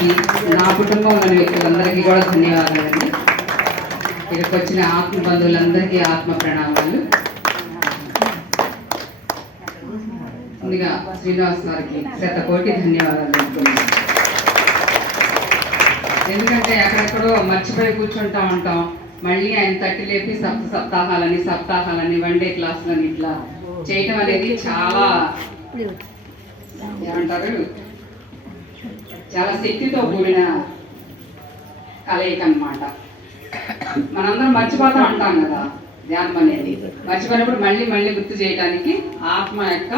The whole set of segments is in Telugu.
అందరికీ, నా కుటుంబంలోని వ్యక్తులందరికీ కూడా ధన్యవాదాలండి. ఇక్కడికి వచ్చిన ఆత్మ బంధువులందరికీ ఆత్మ ప్రణామాలు. ముందుగా శ్రీనివాస్ గారికి శతకోటి ధన్యవాదాలు చెప్తున్నాను. ఎందుకంటే ఎక్కడెక్కడో మర్చిపోయి కూర్చుంటా ఉంటాం. మళ్ళీ ఆయన తట్టి లేపి సప్తాహాలని వన్ డే క్లాసులని ఇట్లా చేయటం అనేది చాలా ఏమంటారు, చాలా శక్తితో కూడిన కలయిక అన్నమాట. మనందరం మర్చిపోతా ఉంటాం కదా, ధ్యానం అనేది మర్చిపోయినప్పుడు మళ్ళీ మళ్ళీ గుర్తు చేయడానికి ఆత్మ యొక్క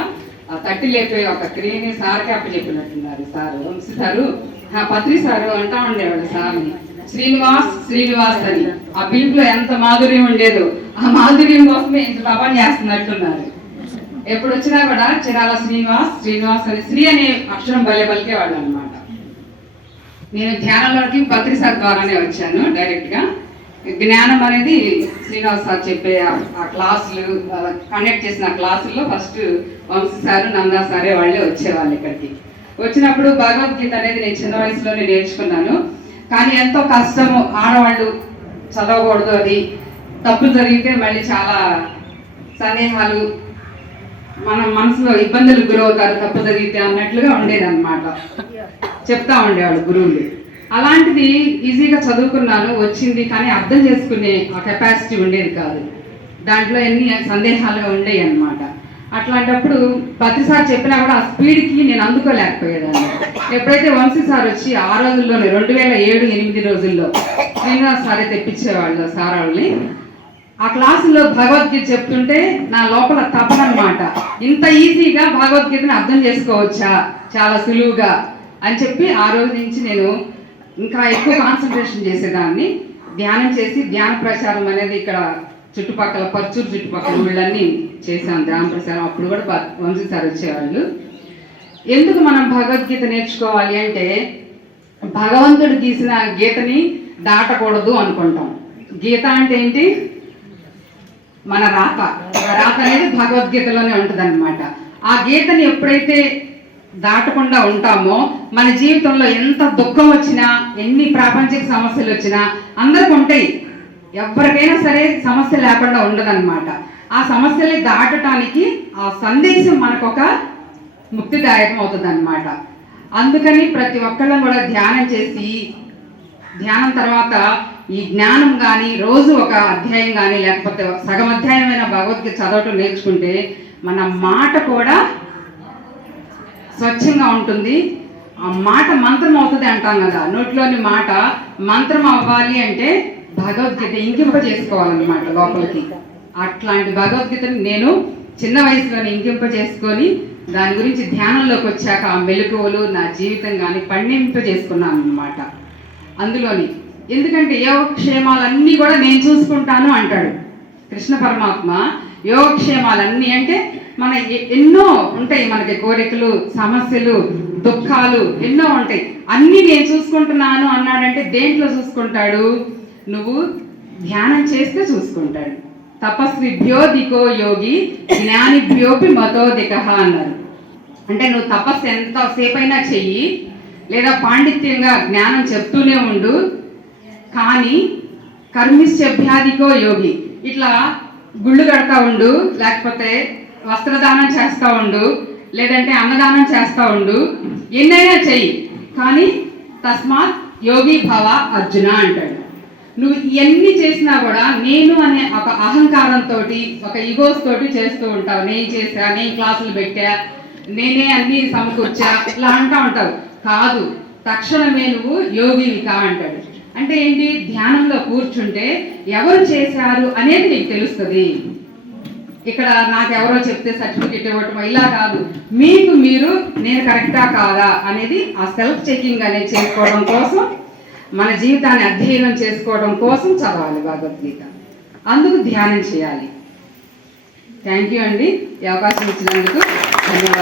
తట్టి లేపే ఒక క్రియని సార్కి అప్పచెప్పినట్టున్నారు. సారు వంశీ సారు, పత్రి సారు అంటా ఉండేవాడు సార్ని, శ్రీనివాస్ అని. ఆ పిలుపులో ఎంత మాధుర్యం ఉండేదో, ఆ మాధుర్యం కోసమే ఇంత తపన చేస్తున్నట్టున్నారు. ఎప్పుడు వచ్చినా కూడా చిరాల శ్రీనివాస్ అని శ్రీ అనే అక్షరం భలే పలికేవాళ్ళు అనమాట. నేను ధ్యానంలోకి పత్రి సార్ ద్వారానే వచ్చాను డైరెక్ట్ గా. జ్ఞానం అనేది శ్రీనివాస్ సార్ చెప్పే ఆ క్లాసులు కండక్ట్ చేసిన క్లాసుల్లో ఫస్ట్ వంశీ సారు నందా సారే వాళ్ళే వచ్చేవాళ్ళు ఇక్కడికి. వచ్చినప్పుడు భగవద్గీత అనేది నేను చిన్న వయసులోనే నేర్చుకున్నాను. కానీ ఎంతో కష్టము, ఆడవాళ్ళు చదవకూడదు, అది తప్పులు జరిగితే మళ్ళీ చాలా సందేహాలు, మన మనసులో ఇబ్బందులు గురవుతారు తప్పు జరిగితే అన్నట్లుగా ఉండేదన్నమాట. చెప్తా ఉండేవాడు గురువులు. అలాంటిది ఈజీగా చదువుకున్నాను, వచ్చింది, కానీ అర్థం చేసుకునే ఆ కెపాసిటీ ఉండేది కాదు. దాంట్లో ఎన్ని సందేహాలుగా ఉండేవి అన్నమాట. అట్లాంటప్పుడు ప్రతిసారి చెప్పినా కూడా ఆ స్పీడ్కి నేను అందుకోలేకపోయేదాన్ని. ఎప్పుడైతే వంశీ సార్ వచ్చి ఆ రోజుల్లోనే 2007-8 రోజుల్లో శ్రీనివాస్ సారే తెప్పించేవాళ్ళు సార్ వాళ్ళని. ఆ క్లాసులో భగవద్గీత చెప్తుంటే నా లోపల తప్పనమాట, ఇంత ఈజీగా భగవద్గీతను అర్థం చేసుకోవచ్చా చాలా సులువుగా అని చెప్పి ఆ రోజు నుంచి నేను ఇంకా ఎక్కువ కాన్సన్ట్రేషన్ చేసేదాన్ని. ధ్యానం చేసి ధ్యాన ప్రచారం అనేది ఇక్కడ చుట్టుపక్కల పర్చూరు చుట్టుపక్కల ఊళ్ళన్నీ చేశాను ధ్యాన ప్రచారం. అప్పుడు కూడా వంశీ సార్ వచ్చేవాళ్ళు. ఎందుకు మనం భగవద్గీత నేర్చుకోవాలి అంటే, భగవంతుడు గీసిన గీతని దాటకూడదు అనుకుంటాం. గీత అంటే ఏంటి? మన రాత అనేది భగవద్గీతలోనే ఉంటుంది అనమాట. ఆ గీతని ఎప్పుడైతే దాటకుండా ఉంటామో మన జీవితంలో ఎంత దుఃఖం వచ్చినా, ఎన్ని ప్రాపంచిక సమస్యలు వచ్చినా అందరికి ఉంటాయి. ఎవరికైనా సరే సమస్య లేకుండా ఉండదన్నమాట. ఆ సమస్యల్ని దాటడానికి ఆ సందేశం మనకొక ముక్తిదాయకం అవుతుంది అనమాట. అందుకని ప్రతి ఒక్కళ్ళం కూడా ధ్యానం చేసి, ధ్యానం తర్వాత ఈ జ్ఞానం కానీ రోజు ఒక అధ్యాయం కానీ లేకపోతే సగం అధ్యాయమైన భగవద్గీత చదవటం నేర్చుకుంటే మన మాట కూడా స్వచ్ఛంగా ఉంటుంది. ఆ మాట మంత్రం అవుతుంది అంటాం కదా, నోట్లోని మాట మంత్రం అవ్వాలి అంటే భగవద్గీత ఇంకింప చేసుకోవాలన్నమాట లోపలికి. అట్లాంటి భగవద్గీతని నేను చిన్న వయసులోనే ఇంకింప చేసుకొని దాని గురించి ధ్యానంలోకి వచ్చాక ఆ మెలకువలు నా జీవితం కానీ పండింప చేసుకున్నాను అన్నమాట అందులోని. ఎందుకంటే యోగక్షేమాలన్నీ కూడా నేను చూసుకుంటాను అంటాడు కృష్ణ పరమాత్మ. యోగక్షేమాలన్నీ అంటే మన ఎన్నో ఉంటాయి, మనకి కోరికలు, సమస్యలు, దుఃఖాలు ఎన్నో ఉంటాయి. అన్నీ నేను చూసుకుంటున్నాను అన్నాడంటే దేంట్లో చూసుకుంటాడు? నువ్వు ధ్యానం చేస్తే చూసుకుంటాడు. తపస్విభ్యో దికో యోగి జ్ఞానిభ్యోపి మతోదిక అన్నారు. అంటే నువ్వు తపస్సు ఎంతసేపు అయినా చెయ్యి, లేదా పాండిత్యంగా జ్ఞానం చెప్తూనే ఉండు, కానీ కర్మిశ్చభ్యాధికో యోగి, ఇట్లా గుళ్ళు కడతా ఉండు, లేకపోతే వస్త్రదానం చేస్తూ ఉండు, లేదంటే అన్నదానం చేస్తూ ఉండు, ఎన్నైనా చెయ్యి, కానీ తస్మాత్ యోగి భవ అర్జున అంటాడు. నువ్వు ఇవన్నీ చేసినా కూడా నేను అనే ఒక అహంకారంతో, ఒక ఈగోస్ తోటి చేస్తూ ఉంటావు. నేను చేసా, నేను క్లాసులు పెట్టా, నేనే అన్ని సమకూర్చా, ఇట్లా అంటూ ఉంటావు. కాదు, తక్షణమే నువ్వు యోగివి కా అంటాడు. అంటే ఏంటి? ధ్యానంలో కూర్చుంటే ఎవరు చేశారు అనేది నీకు తెలుస్తుంది. ఇక్కడ నాకు ఎవరో చెప్తే సర్టిఫికెట్ ఇవ్వటం ఇలా కాదు, మీకు మీరు నేను కరెక్టా కాదా అనేది ఆ సెల్ఫ్ చెకింగ్ అనేది చేసుకోవడం కోసం, మన జీవితాన్ని అధ్యయనం చేసుకోవడం కోసం చదవాలి భగవద్గీత. అందుకు ధ్యానం చేయాలి. థ్యాంక్ యూ అండి, ఈ అవకాశం ఇచ్చినందుకు ధన్యవాదాలు.